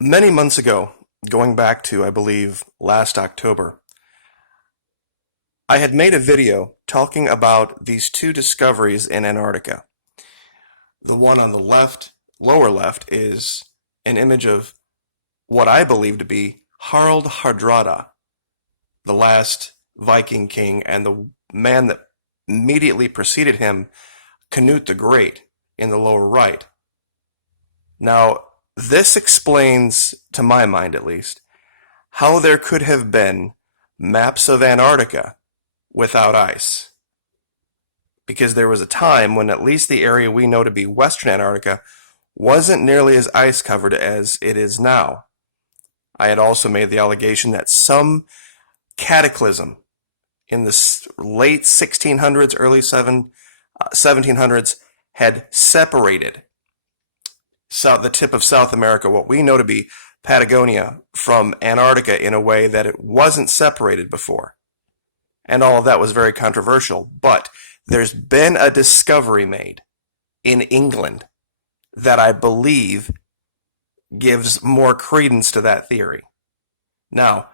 Many months ago, going back to, I believe, last October, I had made a video talking about these two discoveries in Antarctica. The one on the left, lower left, is an image of what I believe to be Harald Hardrada, the last Viking king, and the man that immediately preceded him, Canute the Great, in the lower right. Now, this explains, to my mind at least, how there could have been maps of Antarctica without ice. Because there was a time when at least the area we know to be Western Antarctica wasn't nearly as ice covered as it is now. I had also made the allegation that some cataclysm in the late 1600s, early 1700s had separated the tip of South America, what we know to be Patagonia, from Antarctica in a way that it wasn't separated before. And all of that was very controversial. But there's been a discovery made in England that I believe gives more credence to that theory. Now,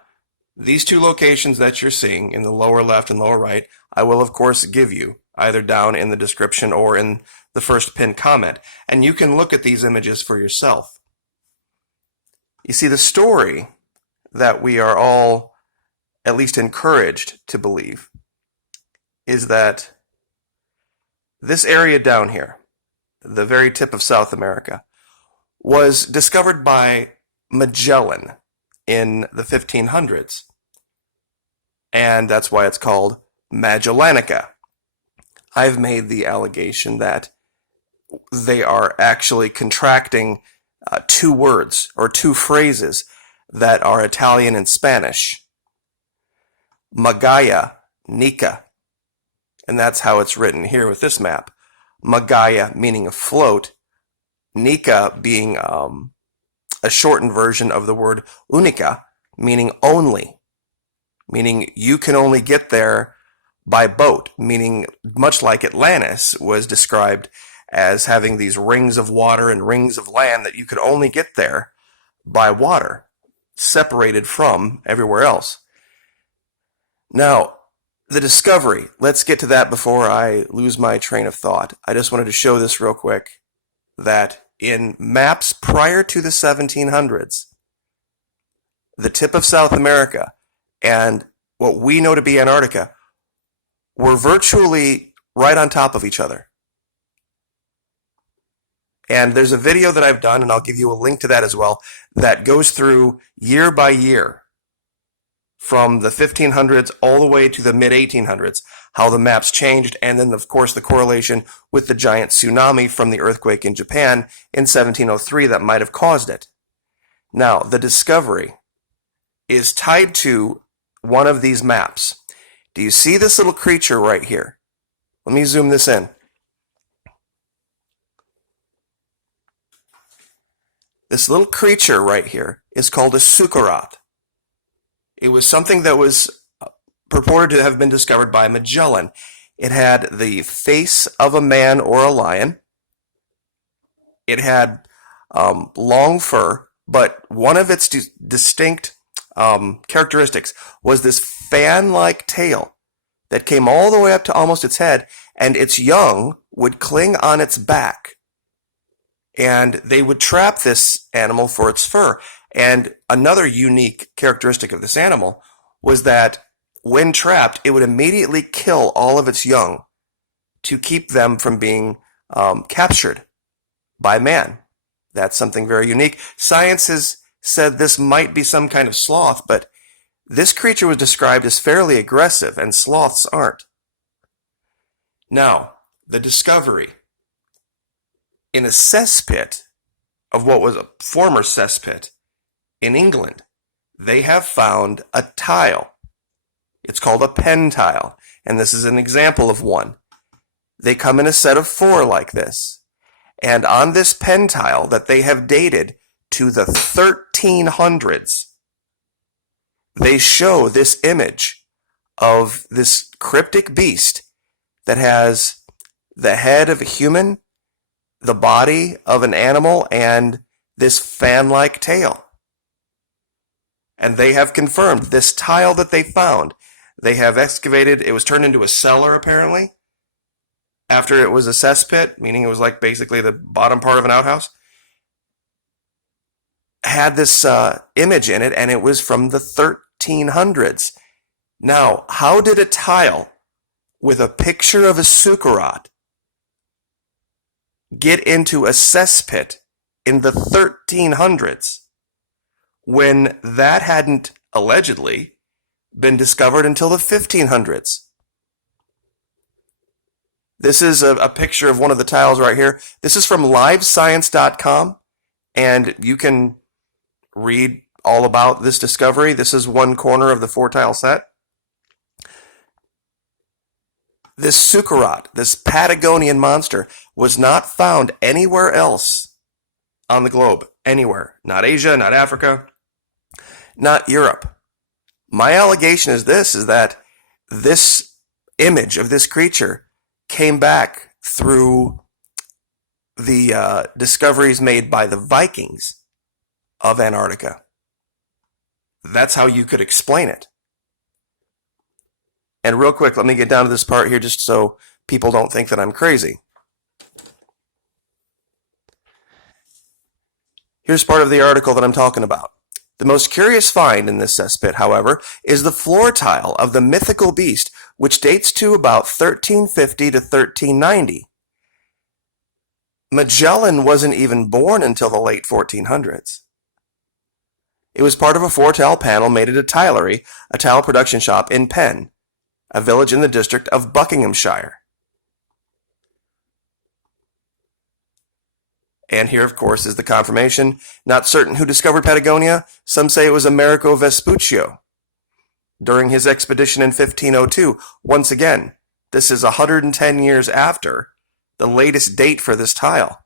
these two locations that you're seeing in the lower left and lower right, I will of course give you either down in the description or in the first pinned comment, and you can look at these images for yourself. You see, the story that we are all at least encouraged to believe is that this area down here, the very tip of South America, was discovered by Magellan in the 1500s. And that's why it's called Magellanica. I've made the allegation that they are actually contracting two words or two phrases that are Italian and Spanish. Magaya, Nika. And that's how it's written here with this map. Magaya meaning afloat, Nika being a shortened version of the word unica, meaning only, meaning you can only get there by boat, meaning much like Atlantis was described as having these rings of water and rings of land that you could only get there by water, separated from everywhere else. Now, the discovery, let's get to that before I lose my train of thought. I just wanted to show this real quick, that in maps prior to the 1700s, the tip of South America and what we know to be Antarctica were virtually right on top of each other. And there's a video that I've done, and I'll give you a link to that as well, that goes through year by year from the 1500s all the way to the mid-1800s, how the maps changed, and then, of course, the correlation with the giant tsunami from the earthquake in Japan in 1703 that might have caused it. Now, the discovery is tied to one of these maps. Do you see this little creature right here? Let me zoom this in. This little creature right here is called a sukarat. It was something that was purported to have been discovered by Magellan. It had the face of a man or a lion. It had long fur, but one of its distinct characteristics was this fan-like tail that came all the way up to almost its head, and its young would cling on its back. And they would trap this animal for its fur. And another unique characteristic of this animal was that when trapped, it would immediately kill all of its young to keep them from being captured by man. That's something very unique. Science has said this might be some kind of sloth, but this creature was described as fairly aggressive, and sloths aren't. Now, the discovery in a cesspit of what was a former cesspit in England, they have found a tile. It's called a pen tile, and this is an example of one. They come in a set of 4 like this, and on this pen tile that they have dated to the 1300s, they show this image of this cryptic beast that has the head of a human, the body of an animal, and this fan-like tail. And they have confirmed this tile that they found. They have excavated, it was turned into a cellar apparently, after it was a cesspit, meaning it was like basically the bottom part of an outhouse. Had this image in it, and it was from the 1300s. Now, how did a tile with a picture of a sukkarat get into a cesspit in the 1300s when that hadn't allegedly been discovered until the 1500s? This is a picture of one of the tiles right here. This is from livescience.com, and you can read all about this discovery. This is one corner of the 4-tile set. This sukkarat, this Patagonian monster, was not found anywhere else on the globe. Anywhere. Not Asia, not Africa, not Europe. My allegation is that this image of this creature came back through the discoveries made by the Vikings of Antarctica. That's how you could explain it. And real quick, let me get down to this part here just so people don't think that I'm crazy. Here's part of the article that I'm talking about. The most curious find in this cesspit, however, is the floor tile of the mythical beast, which dates to about 1350 to 1390. Magellan wasn't even born until the late 1400s. It was part of a 4-tile panel made at a tilery, a tile production shop in Penn, a village in the district of Buckinghamshire. And here, of course, is the confirmation. Not certain who discovered Patagonia. Some say it was Amerigo Vespuccio during his expedition in 1502. Once again, this is 110 years after the latest date for this tile.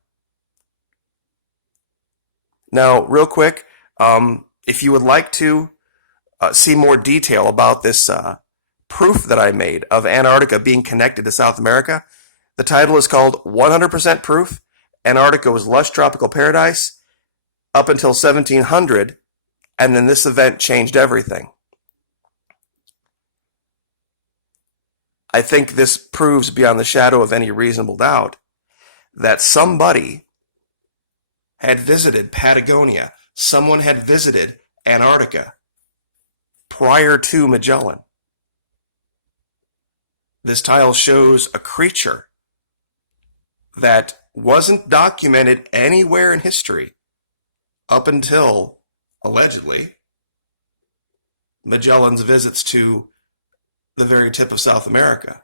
Now, real quick, if you would like to see more detail about this proof that I made of Antarctica being connected to South America, the title is called 100% Proof. Antarctica was lush tropical paradise up until 1700, and then this event changed everything. I think this proves beyond the shadow of any reasonable doubt that somebody had visited Patagonia. Someone had visited Antarctica prior to Magellan. This tile shows a creature that wasn't documented anywhere in history up until, allegedly, Magellan's visits to the very tip of South America.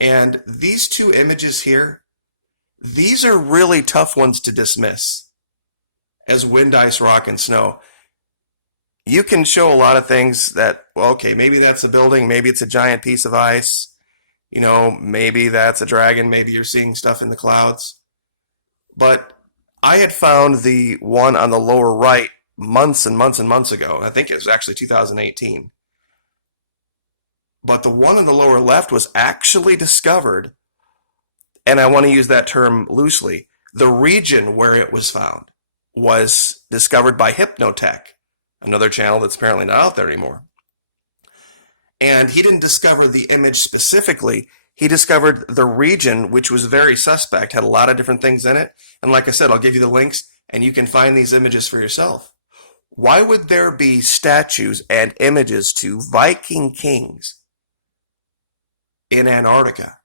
And these two images here, these are really tough ones to dismiss as wind, ice, rock, and snow. You can show a lot of things that, well, okay, maybe that's a building, maybe it's a giant piece of ice, you know, maybe that's a dragon, maybe you're seeing stuff in the clouds. But I had found the one on the lower right months and months and months ago. I think it was actually 2018. But the one on the lower left was actually discovered, and I want to use that term loosely, the region where it was found was discovered by Hypnotech, another channel that's apparently not out there anymore. And he didn't discover the image specifically. He discovered the region, which was very suspect, had a lot of different things in it. And like I said, I'll give you the links, and you can find these images for yourself. Why would there be statues and images to Viking kings in Antarctica?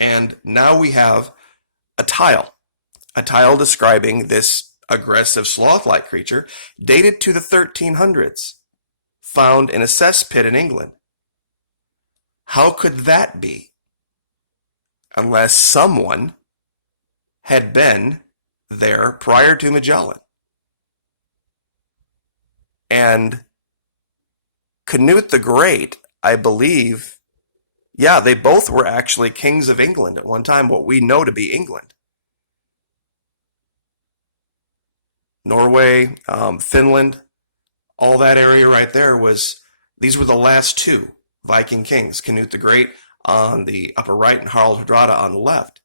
And now we have a tile describing this aggressive sloth-like creature dated to the 1300s, found in a cesspit in England. How could that be? Unless someone had been there prior to Magellan. And Canute the Great, I believe, yeah, they both were actually kings of England at one time, what we know to be England. Norway, Finland, all that area right there these were the last two Viking kings, Canute the Great on the upper right and Harald Hardrada on the left.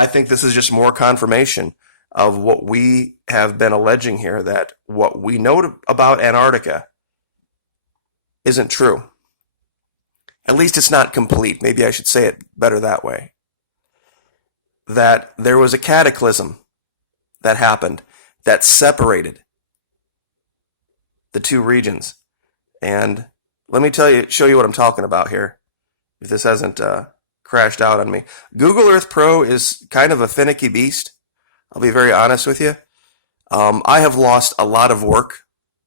I think this is just more confirmation of what we have been alleging here, that what we know about Antarctica isn't true. At least it's not complete. Maybe I should say it better that way. That there was a cataclysm that happened that separated the two regions. And let me show you what I'm talking about here, if this hasn't crashed out on me. Google Earth Pro is kind of a finicky beast. I'll be very honest with you. I have lost a lot of work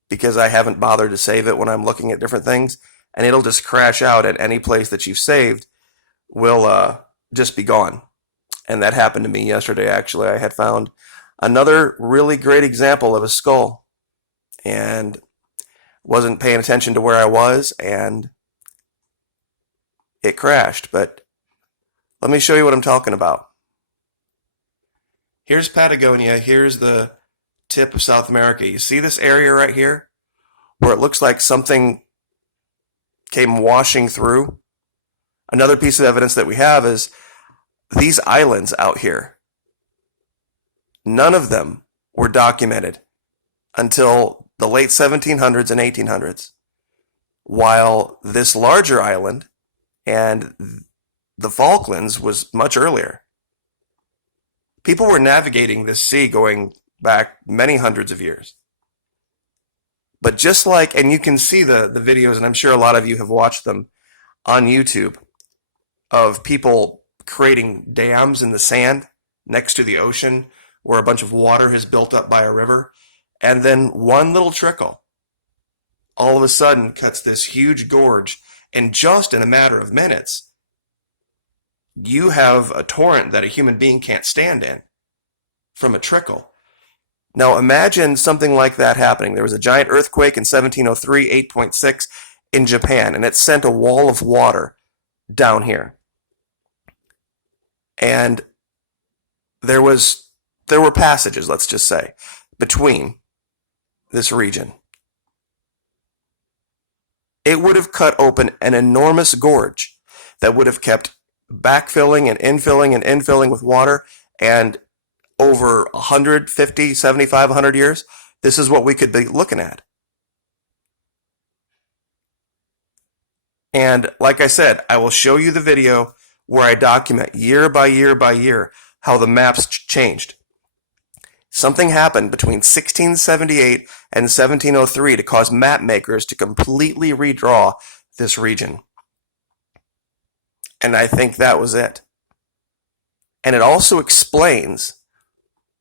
because I haven't bothered to save it when I'm looking at different things, and it'll just crash out at any place that you've saved will just be gone. And that happened to me yesterday, actually. I had found another really great example of a skull and wasn't paying attention to where I was, and it crashed. But let me show you what I'm talking about. Here's Patagonia. Here's the tip of South America. You see this area right here where it looks like something came washing through? Another piece of evidence that we have is these islands out here. None of them were documented until the late 1700s and 1800s, while this larger island and the Falklands was much earlier. People were navigating this sea going back many hundreds of years. But just like, and you can see the videos, and I'm sure a lot of you have watched them on YouTube, of people creating dams in the sand next to the ocean where a bunch of water has built up by a river, and then one little trickle all of a sudden cuts this huge gorge, and just in a matter of minutes, you have a torrent that a human being can't stand in from a trickle. Now imagine something like that happening. There was a giant earthquake in 1703, 8.6 in Japan, and it sent a wall of water down here. And there were passages, let's just say, between this region. It would have cut open an enormous gorge that would have kept backfilling and infilling with water, and over 150, 75, 100 years, this is what we could be looking at. And like I said, I will show you the video where I document year by year by year how the maps changed. Something happened between 1678 and 1703 to cause map makers to completely redraw this region. And I think that was it. And it also explains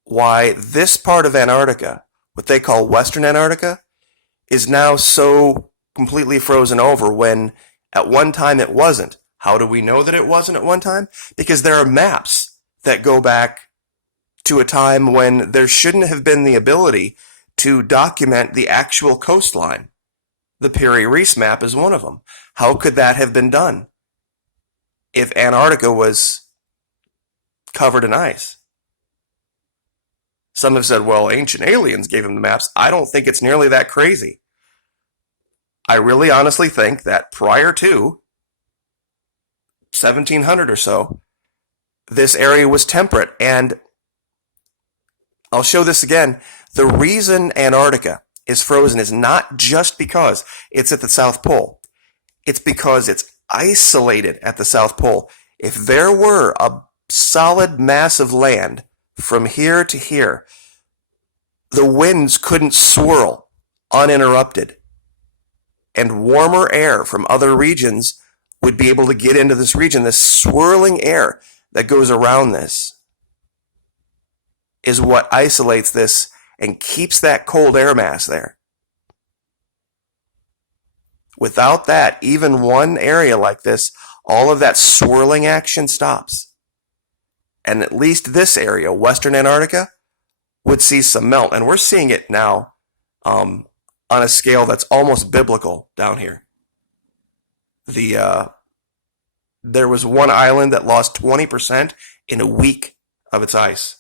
why this part of Antarctica, what they call Western Antarctica, is now so completely frozen over when at one time it wasn't. How do we know that it wasn't at one time? Because there are maps that go back to a time when there shouldn't have been the ability to document the actual coastline. The Piri-Reis map is one of them. How could that have been done if Antarctica was covered in ice? Some have said, well, ancient aliens gave them the maps. I don't think it's nearly that crazy. I really honestly think that prior to 1700 or so, this area was temperate. And I'll show this again. The reason Antarctica is frozen is not just because it's at the South Pole. It's because it's isolated at the South Pole. If there were a solid mass of land from here to here, the winds couldn't swirl uninterrupted, and warmer air from other regions would be able to get into this region. This swirling air that goes around this is what isolates this and keeps that cold air mass there. Without that, even one area like this, all of that swirling action stops. And at least this area, Western Antarctica, would see some melt. And we're seeing it now on a scale that's almost biblical down here. There was one island that lost 20% in a week of its ice.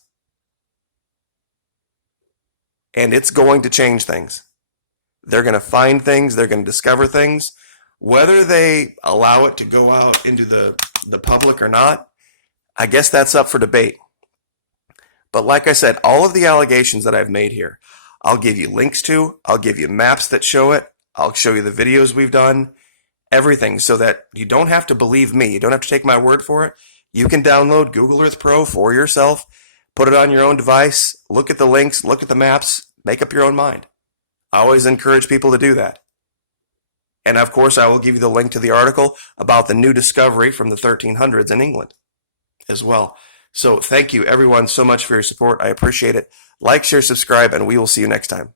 And it's going to change things. They're going to find things. They're going to discover things. Whether they allow it to go out into the public or not, I guess that's up for debate. But like I said, all of the allegations that I've made here, I'll give you links to, I'll give you maps that show it, I'll show you the videos we've done, everything, so that you don't have to believe me. You don't have to take my word for it. You can download Google Earth Pro for yourself, put it on your own device, look at the links, look at the maps, make up your own mind. I always encourage people to do that. And of course, I will give you the link to the article about the new discovery from the 1300s in England as well. So thank you everyone so much for your support. I appreciate it. Like, share, subscribe, and we will see you next time.